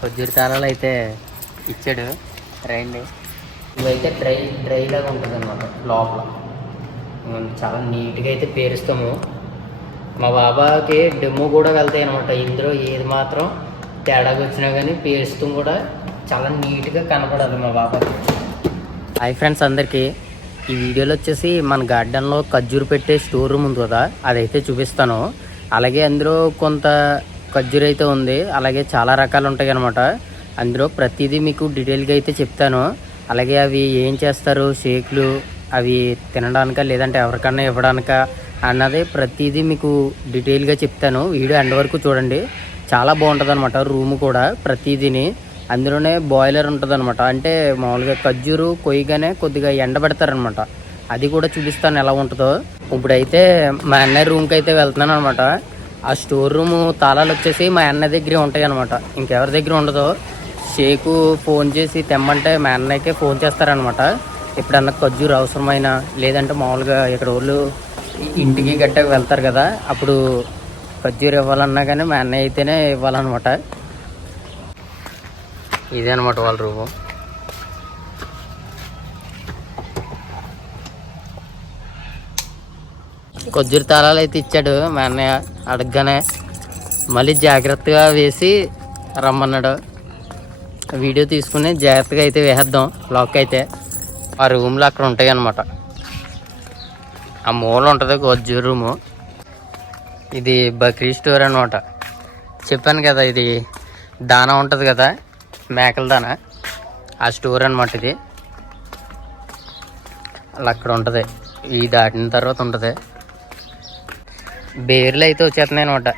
ఖర్జూర తాళాలు అయితే ఇచ్చాడు. రండి, ఇవైతే డ్రై లాగా ఉంటుంది అనమాట. లోపల చాలా నీట్గా అయితే పేరుస్తాము. మా బాబాకి డెమో కూడా వెళ్తాయి అనమాట. ఇందులో ఏది మాత్రం తేడాగా వచ్చినా కానీ పేరుస్తూ కూడా చాలా నీట్గా కనపడాలి మా బాబాకి. హాయ్ ఫ్రెండ్స్ అందరికీ, ఈ వీడియోలో వచ్చేసి మన గార్డెన్లో ఖర్జూరు పెట్టే స్టోర్ రూమ్ ఉంది కదా, అదైతే చూపిస్తాను. అలాగే అందులో కొంత ఖర్జూరు అయితే ఉంది, అలాగే చాలా రకాలు ఉంటాయి అనమాట. అందులో ప్రతిదీ మీకు డీటెయిల్గా అయితే చెప్తాను. అలాగే అవి ఏం చేస్తారు, షేక్లు అవి తినడానికా లేదంటే ఎవరికన్నా ఇవ్వడానికా అన్నది ప్రతిదీ మీకు డీటెయిల్గా చెప్తాను. వీడియో ఎండ్ వరకు చూడండి, చాలా బాగుంటుంది అనమాట. రూమ్ కూడా ప్రతిదీని అందులోనే బాయిలర్ ఉంటుంది అనమాట. అంటే మామూలుగా ఖర్జూరు కొయ్యగానే కొద్దిగా ఎండబెడతారనమాట. అది కూడా చూపిస్తాను ఎలా ఉంటుందో. ఇప్పుడైతే మా అన్నయ్య రూమ్కి అయితే వెళ్తున్నాను అనమాట. ఆ స్టోర్ రూమ్ తాళాలు వచ్చేసి మా అన్నయ్య దగ్గరే ఉంటాయి అనమాట, ఇంకెవరి దగ్గర ఉండదు. షేకు ఫోన్ చేసి తెమ్మంటే మా అన్నయ్యకే ఫోన్ చేస్తారనమాట. ఎప్పుడన్నా ఖర్జూరు అవసరమైనా లేదంటే మామూలుగా ఇక్కడ వాళ్ళు ఇంటికి గట్టకి వెళ్తారు కదా, అప్పుడు ఖర్జూరు ఇవ్వాలన్నా కానీ మా అన్నయ్య అయితేనే ఇవ్వాలన్నమాట. ఇదే అనమాట వాళ్ళ రూము. ఖర్జూరు తాళాలు అయితే ఇచ్చాడు మా అన్నయ్య. అడగగానే మళ్ళీ జాగ్రత్తగా వేసి రమ్మన్నాడు. వీడియో తీసుకుని జాగ్రత్తగా అయితే వేసేద్దాం. లాక్ అయితే ఆ రూమ్లో అక్కడ ఉంటాయి అన్నమాట. ఆ మూల ఉంటుంది ఖర్జూరు రూము. ఇది బక్రీ స్టోర్ అనమాట. చెప్పాను కదా, ఇది దానా ఉంటుంది కదా, మేకల దానా, ఆ స్టోర్ అనమాట. ఇది అలా అక్కడ ఉంటుంది. ఈ దాటిన తర్వాత ఉంటుంది. బేర్లు అయితే వచ్చేస్తున్నాయి అనమాట.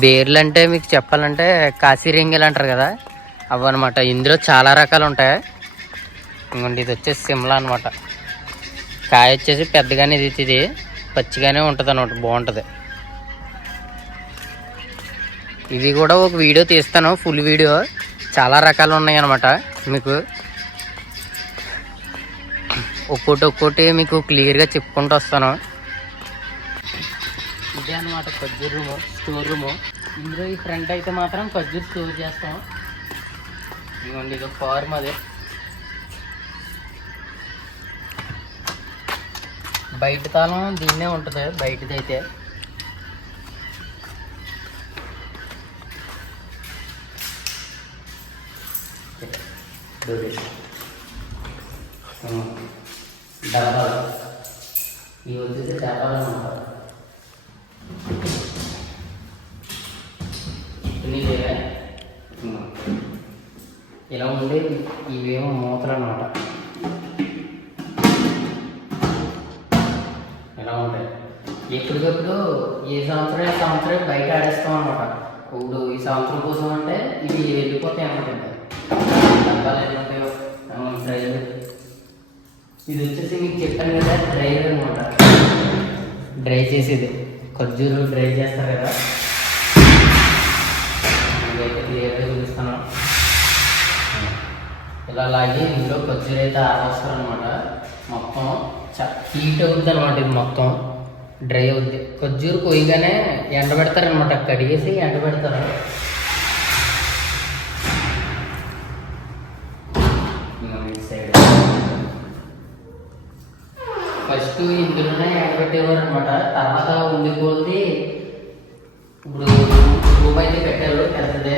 బేర్లు అంటే మీకు చెప్పాలంటే కాశీరింగలు అంటారు కదా, అవన్నమాట. ఇందులో చాలా రకాలు ఉంటాయి. ఇంకోటి ఇది వచ్చేసి సిమ్లా అనమాట. కాయ వచ్చేసి పెద్దగానే ఇది పచ్చిగానే ఉంటుంది అనమాట, బాగుంటుంది. ఇది కూడా ఒక వీడియో తీస్తాను, ఫుల్ వీడియో. చాలా రకాలు ఉన్నాయి అనమాట. మీకు ఒక్కోటి మీకు క్లియర్గా చెప్పుకుంటూ వస్తాను. ఇదే అనమాట ఖర్జూర్ రూము, స్టోర్ రూము. ఇందులో ఈ ఫ్రంట్ అయితే మాత్రం ఖర్జూర్ స్టోర్ చేస్తాం. ఇదిగోండి, ఇది ఫార్మ్. అదే బయట తాళం దీన్నే ఉంటుంది, బయటది అయితే. డబ్బాలు ఇవి వచ్చేసి డబ్బాలు అనమాట. ఇలా ఉండే ఇవేమో మూతలు అనమాట. ఇలా ఉంటాయి. ఎప్పటికప్పుడు ఏ సంవత్సరం బయట ఆడేస్తాం అనమాట. ఇప్పుడు ఈ సంవత్సరం కోసం అంటే ఇవి వెళ్ళిపోతాయి అనమాట. డబ్బాలు ఎలా ఉంటాయో డ్రైవర్. ఇది వచ్చేసి మీకు చెప్పాను కదా, డ్రైవర్ అనమాట. డ్రై చేసేది ఖర్జూరు డ్రై చేస్తారు కదా, ఇదైతే క్లియర్గా చూపిస్తాను. ఇలా లాగి ఇందులో ఖర్జూరు అయితే ఆరేస్తారు అనమాట. మొత్తం హీట్ అవుతుంది అనమాట. ఇది మొత్తం డ్రై అవుద్ది. ఖర్జూరు కొయ్యగానే ఎండబెడతారనమాట, కడిగేసి ఎండబెడతారు. సైడ్ ఫస్ట్ ఇందులోనే ఎండబెట్టేవారు అనమాట. తర్వాత ఉండిపోతే ఇప్పుడు రూమ్ అయితే పెట్టారు పెద్దదే.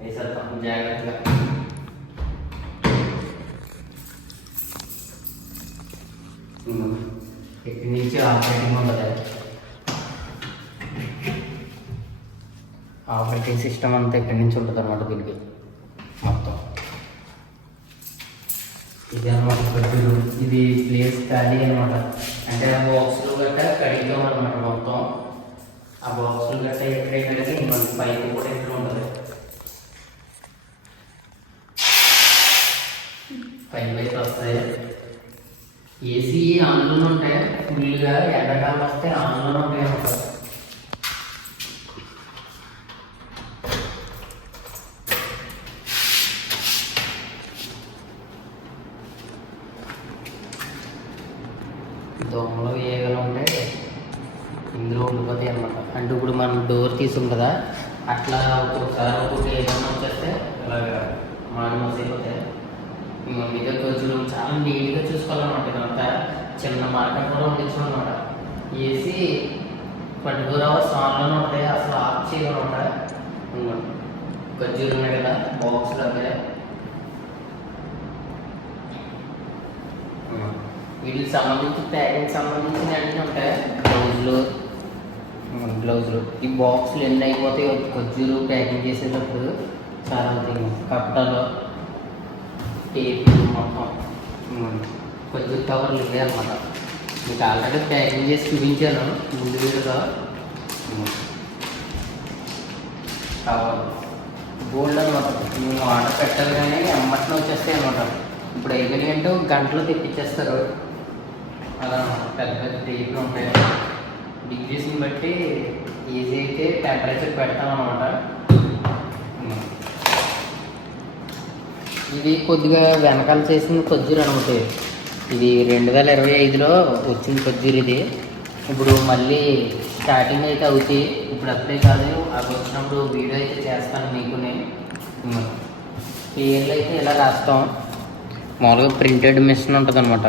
వేసేద్దాం జాగ్రత్తగా. ఇక్కడి నుంచి ఆపరేటింగ్ ఉంటుంది. ఆపరేటింగ్ సిస్టమ్ అంతా ఇక్కడి నుంచి ఉంటుంది అనమాట. దీనికి మొత్తం ఇది అనమాట ఖర్జూరు. ఇది ప్లేస్ ఖాళీ అనమాట. అంటే ఆ బాక్సులు గట్ట కడిగాం అనమాట మొత్తం. ఆ బాక్సులు గట్ట ఎక్కడైతే మనకి పైపు కూడా ఎక్కడ ఉంటుంది. పైపు అయితే వస్తాయి. ఏసీ ఆన్లోనే ఉంటాయి ఫుల్గా. ఎండాకాలం వస్తే ఆన్లోనే ఉంటాయి అన్నమాట. దోమలు ఏగలు ఉంటాయి ఇందులో ఉండిపోతాయి అనమాట. అంటే ఇప్పుడు మనం డోర్ తీసుకుని కదా అట్లా ఒక్కొక్కసారి ఒక్కొక్కటి ఏదైనా వచ్చేస్తే ఇలాగా మాడిమోస్ అయిపోతాయి. మీద కొంచెం చాలా నీట్గా చూసుకోవాలన్నమాట. ఇదంతా చిన్న మార్కెట్ కూడా ఉండొచ్చు అనమాట. వేసి 24 hours ఆన్లోనే ఉంటాయి, అసలు ఆఫ్ చేయాలన్నమాట. ఖర్జూరు ఉన్నాయి కదా బాక్స్లో అదే వీటికి సంబంధించి ప్యాకింగ్ సంబంధించిన అన్నీ ఉంటాయి. గ్లౌజులు ఈ బాక్సులు ఎన్ని అయిపోతాయి ఖర్జూరు ప్యాకింగ్ చేసేటప్పుడు చాలా అవుతాయి. కట్టలో టేపు మొత్తం ఖర్జూరు కవర్లు ఇవే అనమాట. మీకు ఆల్రెడీ ప్యాకింగ్ చేసి చూపించాను ముందు వీడియోలో. కవర్ గోల్డ్ అనమాట. మేము ఆర్డర్ పెట్టాలి కానీ అమ్మట్లో వచ్చేస్తాయి అనమాట. ఇప్పుడు అయిపోయినాయంటే గంటలో తెప్పించేస్తారు. అలా పెద్ద పెద్ద టేపులు ఉంటాయి. డిగ్రీస్ని బట్టి ఈజీ అయితే టెంపరేచర్ పెడతాం అనమాట. ఇది కొద్దిగా వెనకాల చేసిన ఖర్జూరు అనమాట. ఇది 2025లో వచ్చిన ఖర్జూరు ఇది. ఇప్పుడు మళ్ళీ స్టార్టింగ్ అయితే అవుతాయి. ఇప్పుడు అప్పుడే కాదు, అవి వచ్చినప్పుడు వీడియో అయితే చేస్తాను మీకు. నేను పేర్లు అయితే ఇలా రాస్తాం. మామూలుగా ప్రింటెడ్ మిషన్ ఉంటుంది అనమాట.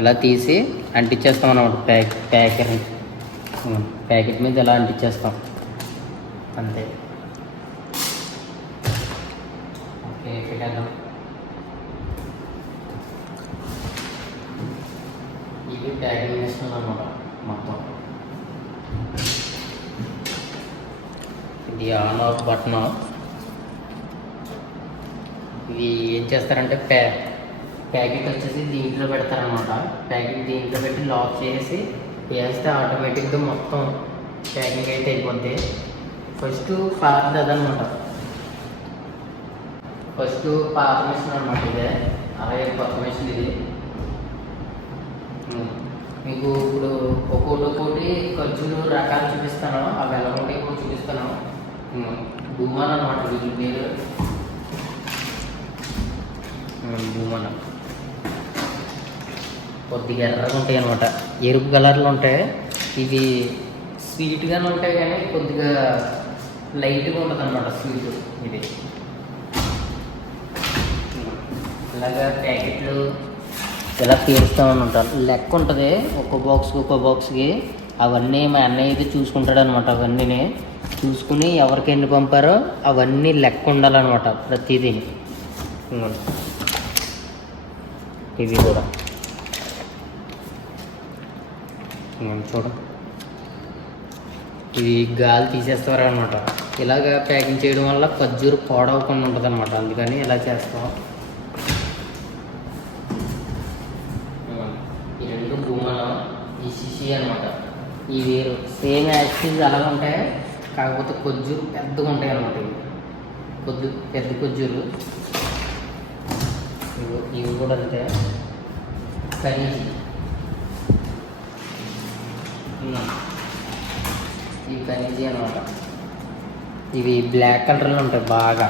ఇలా తీసి అంటించేస్తాం అన్నమాట. ప్యాకెట్ మీద ఇలా అంటించేస్తాం అంతే. ఓకే పెట్టేద్దాం. ఇది ప్యాకింగ్ మిషన్ అనమాట మొత్తం. ఇది ఆన్ ఆఫ్ బటన్. ఇది ఏం చేస్తారంటే ప్యాకెట్ వచ్చేసి దీంట్లో పెడతారనమాట. ప్యాకెట్ దీంట్లో పెట్టి లాక్ చేసి వేస్తే ఆటోమేటిక్గా మొత్తం ప్యాకింగ్ అయితే అయిపోద్ది. ఫస్ట్ పాతది అదనమాట. ఫస్ట్ పాత మిషన్ అనమాట ఇదే. అలాగే కొత్త మిషన్ ఇది. మీకు ఇప్పుడు ఒక్కొక్కటి ఖర్జూరు రకాలు చూపిస్తాను. అవి ఎలా ఉంటాయి కూడా చూపిస్తాను. భూమాన్ అనమాట వీటి పేరు. భూమాన్ కొద్దిగా ఎర్రగా ఉంటాయి అనమాట. ఎరుపు కలర్లో ఉంటాయి. ఇవి స్వీట్గానే ఉంటాయి కానీ కొద్దిగా లైట్గా ఉంటుంది అనమాట స్వీట్. ఇది ఇలాగా ప్యాకెట్లు ఇలా తీరుస్తామని ఉంటారు. లెక్క ఉంటుంది ఒక్కో బాక్స్కి. అవన్నీ మా అన్నయ్య అయితే చూసుకుంటాడు అనమాట. అవన్నీ చూసుకుని ఎవరికి ఎన్ని పంపారో అవన్నీ లెక్క ఉండాలన్నమాట ప్రతిదీ. ఇవి కూడా చూడ ఇవి గాలి తీసేస్తారు అనమాట. ఇలాగ ప్యాకింగ్ చేయడం వల్ల ఖర్జూరు పాడవకుండా ఉంటుంది అనమాట. అందుకని ఇలా చేస్తాం. ఈ రెండు భూమలో ఈ శిషి అనమాట. ఈ వేరు సేమ్ యాక్సిస్ అలాగే ఉంటాయి, కాకపోతే ఖర్జూరు పెద్దగా ఉంటాయి అనమాట. ఇవి పెద్ద ఖర్జూరు. ఇవి కూడా అంతే. ఖనీజీ ఇవి ఖనీజీ అనమాట. ఇవి బ్లాక్ కలర్లో ఉంటాయి. బాగా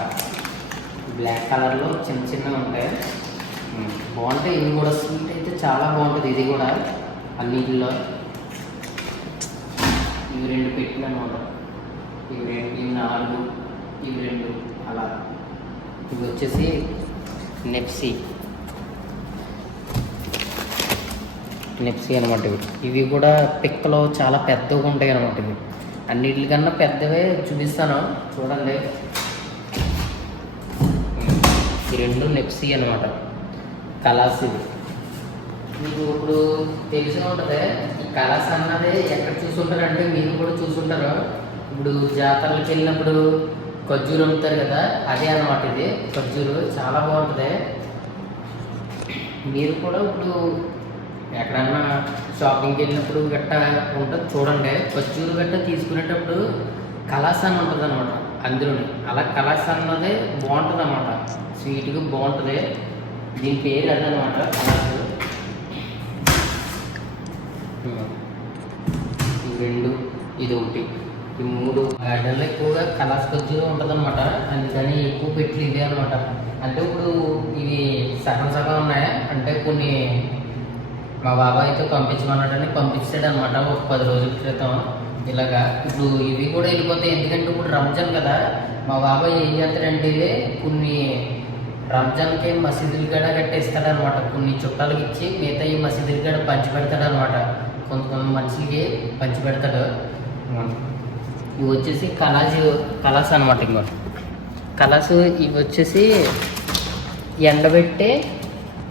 బ్లాక్ కలర్లో చిన్న చిన్నగా ఉంటాయి. బాగుంటాయి. ఇవి కూడా స్వీట్ అయితే చాలా బాగుంటుంది. ఇది కూడా అన్నింటిలో ఇవి 2 పెట్టిన అనమాట. ఇవి 4, ఇవి 2 అలా. ఇవి వచ్చేసి నెప్సీ అనమాట. ఇవి కూడా పిక్కలో చాలా పెద్దగా ఉంటాయి అనమాట. ఇవి అన్నిటికన్నా పెద్దవే చూపిస్తాను చూడండి. ఈ 2 నెప్సీ అనమాట. కలాస్ ఇది మీకు ఇప్పుడు తెలిసి ఉంటుంది. ఈ కలాస్ అన్నది ఎక్కడ చూసుంటారంటే మీరు కూడా చూసుంటారు. ఇప్పుడు జాతరలకు వెళ్ళినప్పుడు ఖర్జూరు అమ్ముతారు కదా, అదే అనమాట. ఇది ఖర్జూరు చాలా బాగుంటుంది. మీరు కూడా ఇప్పుడు ఎక్కడన్నా షాపింగ్కి వెళ్ళినప్పుడు గట్ట ఉంటుంది చూడండి. ఖర్జూరు గట్ట తీసుకునేటప్పుడు కలాస్ అని ఉంటుంది అనమాట అందులోనే. అలా కలాస్ అన్నదే బాగుంటుంది అన్నమాట. స్వీట్గా బాగుంటుంది. దీని పేరు అదనమాట కలాస్. ఈ 2 ఇది 1 ఈ 3 గార్డెన్లో ఎక్కువగా కలాస్ ఖర్జూరు ఉంటుంది అనమాట. అందుకని ఎక్కువ పెట్లు ఇదే అనమాట. అంటే ఇప్పుడు ఇవి సగం ఉన్నాయి. అంటే కొన్ని మా బాబాయ్ అయితే పంపించమన్నాడని పంపించాడు అనమాట ఒక 10 రోజుల క్రితం. ఇలాగా ఇప్పుడు ఇవి కూడా వెళ్ళిపోతాయి, ఎందుకంటే ఇప్పుడు రంజాన్ కదా. మా బాబాయ్ ఏం చేస్తాడంటే కొన్ని రంజాన్కి మసీదులు కూడా కట్టేస్తాడనమాట. కొన్ని చుట్టాలకి ఇచ్చి మిగతా ఈ మసీదులు కూడా పంచి పెడతాడనమాట. కొంత మనుషులకి పంచి పెడతాడు. ఇవి వచ్చేసి కలాస్ అనమాట. ఇంకో కలాస్ ఇవి వచ్చేసి ఎండబెట్టి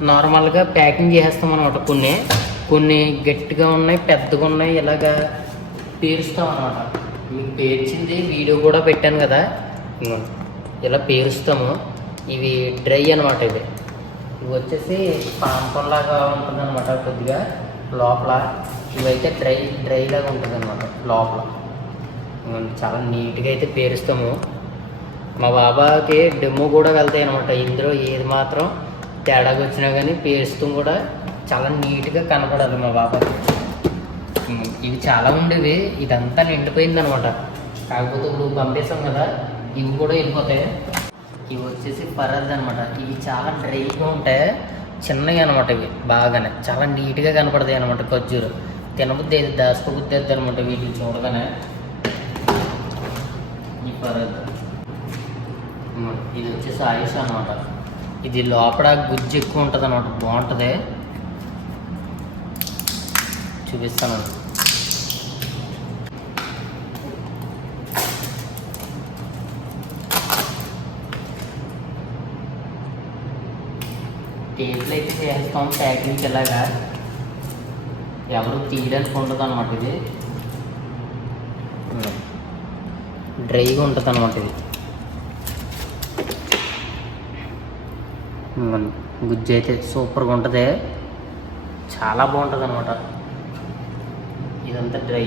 నార్మల్గా ప్యాకింగ్ చేసేస్తాం అనమాట. కొన్ని గట్టిగా ఉన్నాయి, పెద్దగా ఉన్నాయి, ఇలాగా పేరుస్తాం అనమాట. మీకు పేర్చింది వీడియో కూడా పెట్టాను కదా, ఇలా పేరుస్తాము. ఇవి డ్రై అనమాట. ఇవి వచ్చేసి పాంపంలాగా ఉంటుంది అనమాట కొద్దిగా లోపల. ఇవైతే డ్రై లాగా ఉంటుంది అనమాట లోపల. చాలా నీట్గా అయితే పేరుస్తాము. మా బాబాకి డెమో కూడా వెళ్తాయి అనమాట. ఇందులో ఏది మాత్రం తేడాగా వచ్చినా కానీ పేరుస్తూ కూడా చాలా నీట్గా కనపడాలి మా బాబాకి. ఇవి చాలా ఉండేవి, ఇదంతా నిండిపోయింది అనమాట. కాకపోతే ఇప్పుడు పంపేసాం కదా, ఇవి కూడా వెళ్ళిపోతాయి. ఇవి వచ్చేసి పరద్ అనమాట. ఇవి చాలా డ్రైగా ఉంటాయి, చిన్నవి అనమాట. ఇవి బాగానే చాలా నీట్గా కనపడతాయి అనమాట. ఖర్జూరు తినబుద్ధి అయితే దాచుకోబుద్ధి అవుతుంది అనమాట వీటిని చూడగానే. ఈ పరద్ ఇది వచ్చేసి ఆయుష్ అనమాట. ఇది లోపల గుజ్జు ఎక్కువ ఉంటుంది అనమాట, బాగుంటుంది. చూపిస్తాను. టేబుల్ అయితే చేస్తాం ప్యాకింగ్ ఇలాగా, ఎవరు తీయడానికి ఉండదు అనమాట. ఇది డ్రైగా ఉంటుంది అనమాట. ఇది గుజ్జు అయితే సూపర్గా ఉంటుంది, చాలా బాగుంటుంది అనమాట. ఇదంతా డ్రై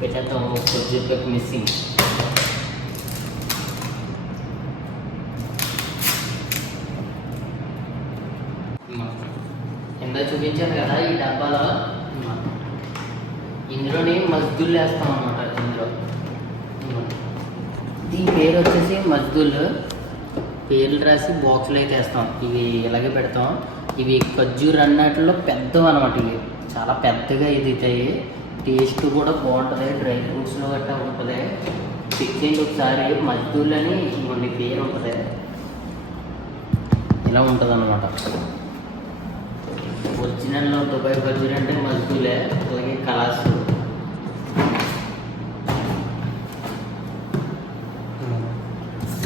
పెట్టేద్దాం. కొద్దిగా మిస్సింగ్. ఇందా చూపించాను కదా ఈ డబ్బాలో, ఇందులోని మజ్దులు వేస్తాం అనమాట. ఇందులో దీని పేరు వచ్చేసి మజ్దులు. పేర్లు రాసి బాక్సులు అయితే వేస్తాం. ఇవి ఇలాగే పెడతాం. ఇవి ఖర్జూర్ అన్నట్లో పెద్దవి అనమాట. ఇవి చాలా పెద్దగా ఎదుగుతాయి, టేస్ట్ కూడా బాగుంటుంది, డ్రై ఫ్రూట్స్లో గట్టా ఉంటుంది. చెక్ చేయండి ఒకసారి. మజ్దూల్ అని ఇంకొన్ని పేరు ఉంటుంది, ఇలా ఉంటుంది అనమాట. ఒరిజినల్లో దుబాయ్ ఖర్జూర్ అంటే మజ్దూలే, అలాగే కలాసు.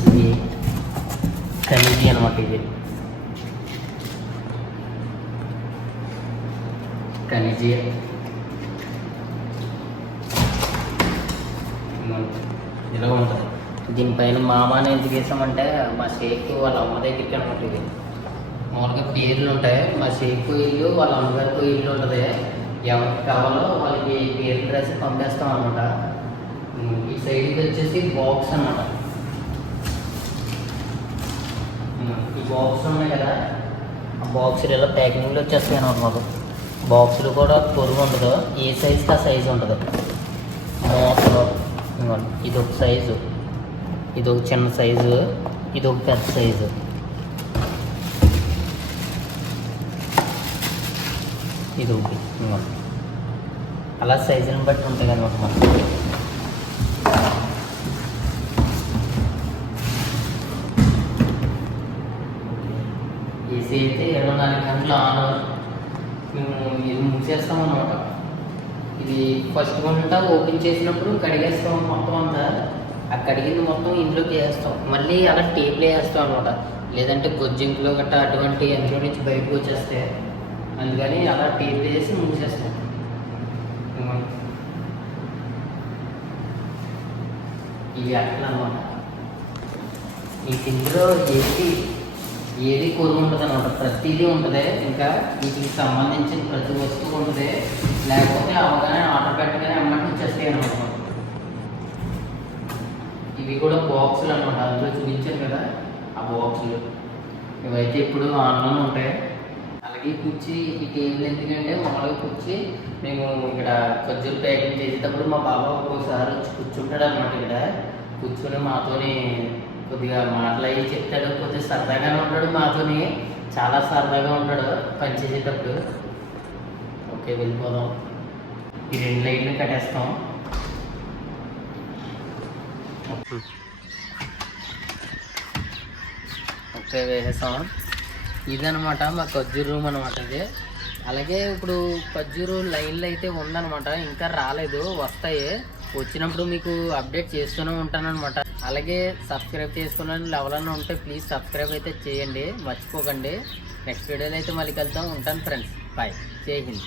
ఇది కనిజీ అనమాట. ఇది కనిజీ ఇలా ఉంటుంది. దీనిపైన మామ అని ఎందుకు వేసామంటే మా షేక్ వాళ్ళ అమ్మ దగ్గరికి అనమాట. ఇది మామూలుగా పేర్లు ఉంటాయి. మా షేక్ ఇల్లు వాళ్ళ అమ్మగారికి ఇల్లు ఉంటుంది. ఎవరికి కావాలో వాళ్ళకి పేర్లు రాసి పంపేస్తాం అనమాట. ఈ సైడ్కి వచ్చేసి బాక్స్ అన్నమాట. ఈ బాక్స్ ఉన్నాయి కదా, ఆ బాక్సులు ఇలా ప్యాకింగ్లో వచ్చేస్తాయి అనమాట. మాకు బాక్సులు కూడా పొరుగు ఉండదు, ఏ సైజుకి ఆ సైజు ఉంటుంది. మూతలు ఇది ఒక సైజు, ఇది ఒక చిన్న సైజు, ఇది ఒక పెద్ద సైజు. ఇది ఒకటి అలా సైజుని బట్టి ఉంటుంది అనమాట. మనకు ఏసీ అయితే 24 గంటలు ఆన్. మేము ఇది మూసేస్తాం అనమాట. ఇది ఫస్ట్ వంట ఓపెన్ చేసినప్పుడు కడిగేస్తాం మొత్తం అంతా. ఆ కడిగింది మొత్తం ఇంట్లోకి వేస్తాం, మళ్ళీ అలా టేబుల్ వేస్తాం అనమాట. లేదంటే గొజ్జింకులో గట్టా అటువంటి అందులో నుంచి బయటకు వచ్చేస్తే, అందుకని అలా టేబుల్ వేసి మూసేస్తాం. ఇవి అట్లా అనమాట. ఈ ఇందులో ఏది కొరుగు ఉంటుంది అనమాట. ప్రతిదీ ఉంటుంది. ఇంకా వీటికి సంబంధించిన ప్రతి వస్తువు ఉంటుంది. లేకపోతే అవగానే ఆర్డర్ పెట్టగానే అమ్మటి వచ్చేస్తాయి అనమాట. ఇవి కూడా బాక్సులు అనమాట. అందులో చూపించారు కదా ఆ బాక్సులు. ఇవైతే ఇప్పుడు ఆన్లోనే ఉంటాయి. అలాగే కుర్చీ, ఈ టేబుల్ ఎందుకంటే మామూలుగా కుర్చీ మేము ఇక్కడ ఖర్జూరు ప్యాకింగ్ చేసేటప్పుడు మా బాబా ఒక్కోసారి వచ్చి కూర్చుంటాడు అనమాట. ఇక్కడ కూర్చొని మాతోని కొద్దిగా మాటలు చెప్తాడు. కొద్దిగా సరదాగానే ఉంటాడు మాతోని, చాలా సరదాగా ఉంటాడు పని చేసేటప్పుడు. ఓకే. ఓకే వెళ్ళిపోదాం. ఈ 2 లైట్లు కట్టేస్తాం. ఓకే వేసేస్తాం. ఇదనమాట మా ఖర్జూర్ రూమ్ అనమాట ఇది. అలాగే ఇప్పుడు ఖర్జూరు లైన్లు అయితే ఉందన్నమాట, ఇంకా రాలేదు, వస్తాయి. వచ్చినప్పుడు మీకు అప్డేట్ చేస్తూనే ఉంటానన్నమాట. అలాగే సబ్స్క్రైబ్ చేసుకున్న ఎవరన్నా ఉంటే ప్లీజ్ సబ్స్క్రైబ్ అయితే చేయండి, మర్చిపోకండి. నెక్స్ట్ వీడియోలో అయితే మళ్ళీ కలుద్దాం. ఉంటాను ఫ్రెండ్స్, బాయ్, జై హింద్.